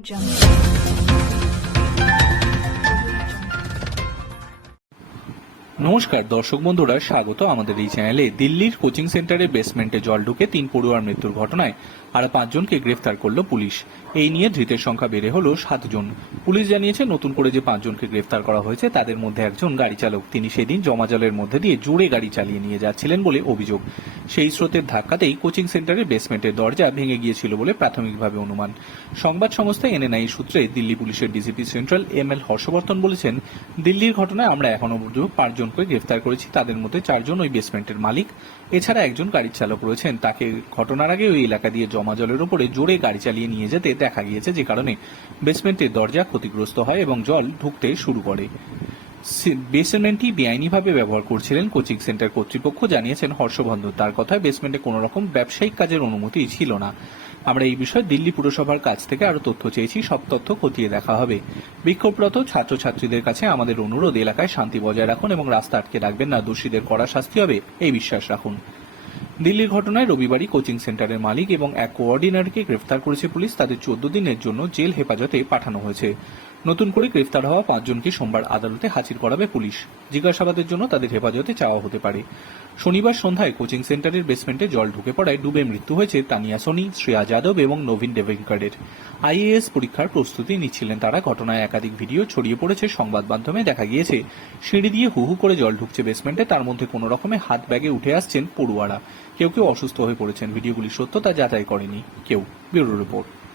jump. নমস্কার, দর্শক বন্ধুরা, স্বাগত আমাদের এই চ্যানেলে। দিল্লির কোচিং সেন্টারে বেসমেন্টে জল ঢুকে তিন পড়ুয়ার মৃত্যুর ঘটনায় আর পাঁচজনকে গ্রেফতার করল পুলিশ। এই নিয়ে ধৃতের সংখ্যা বেড়ে হলো সাতজন। পুলিশ জানিয়েছে, নতুন করে যে পাঁচজনকে গ্রেফতার করা হয়েছে, তাদের মধ্যে একজন গাড়ি চালক। তিনি সেদিন জমাজলের মধ্যে দিয়ে জোরে গাড়ি চালিয়ে নিয়ে যাচ্ছিলেন বলে অভিযোগ। সেই স্রোতের ধাক্কাতেই কোচিং সেন্টারের বেসমেন্টের দরজা ভেঙে গিয়েছিল বলে প্রাথমিকভাবে অনুমান। সংবাদ সংস্থা এনএনআই সূত্রে দিল্লি পুলিশের DGP central M L Harshvardhan বলেছেন, দিল্লির ঘটনায় আমরা এখনও পর্যন্ত পাঁচজনকে গ্রেফতার করেছি, তাদের মধ্যে চারজন ওই বেসমেন্টের মালিক। এছাড়া একজন গাড়ির চালক রয়েছেন, তাকে ঘটনার আগে ওই এলাকা দিয়ে জমা জলের উপরে জোরে গাড়ি চালিয়ে নিয়ে যেতে দেখা গিয়েছে, যে কারণে বেসমেন্টের দরজা ক্ষতিগ্রস্ত হয় এবং জল ঢুকতে শুরু করে। বেসমেন্টটি বেআইনিভাবে ব্যবহার করছিলেন কোচিং সেন্টার কর্তৃপক্ষ, জানিয়েছেন হর্ষবর্ধন। তার কথায় বেসমেন্টে কোনো রকম ব্যবসায়িক কাজের অনুমতি ছিল না। আমরা এই বিষয়ে দিল্লি পুরসভার কাছ থেকে আরও তথ্য চেয়েছি, সব তথ্য খতিয়ে দেখা হবে। বিক্ষোভরত ছাত্রছাত্রীদের কাছে আমাদের অনুরোধ, এলাকায় শান্তি বজায় রাখুন এবং রাস্তা আটকে রাখবেন না, দোষীদের কড়া শাস্তি হবে, এই বিশ্বাস রাখুন। দিল্লির ঘটনায় রবিবারই কোচিং সেন্টারের মালিক এবং এক কোঅর্ডিনারকে গ্রেফতার করেছে পুলিশ, তাদের চোদ্দ দিনের জন্য জেল হেফাজতে পাঠানো হয়েছে। নতুন করে গ্রেফতার হওয়া পাঁচজনকে সোমবার আদালতে হাজির করাবে পুলিশ। জিজ্ঞাসাবাদের জন্য তাদের হেফাজতে চাওয়া হতে পারে। শনিবার সন্ধ্যায় কোচিং সেন্টারের বেসমেন্টে জল ঢুকে পড়ায় ডুবে মৃত্যু হয়েছে তানিয়া সোনি, শ্রেয়া যাদব এবং নবীন ডেভেঙ্করের আইএএস পরীক্ষার প্রস্তুতি নিচ্ছিলেন তারা। ঘটনায় একাধিক ভিডিও ছড়িয়ে পড়েছে, সংবাদ মাধ্যমে দেখা গিয়েছে, সিঁড়ি দিয়ে হু হু করে জল ঢুকছে বেসমেন্টে, তার মধ্যে কোনো রকমে হাত ব্যাগে উঠে আসছেন পড়ুয়ারা। কেউ কেউ অসুস্থ হয়ে পড়েছেন। ভিডিওগুলি সত্য তা যাচাই করেনি কেউ। Bureau report.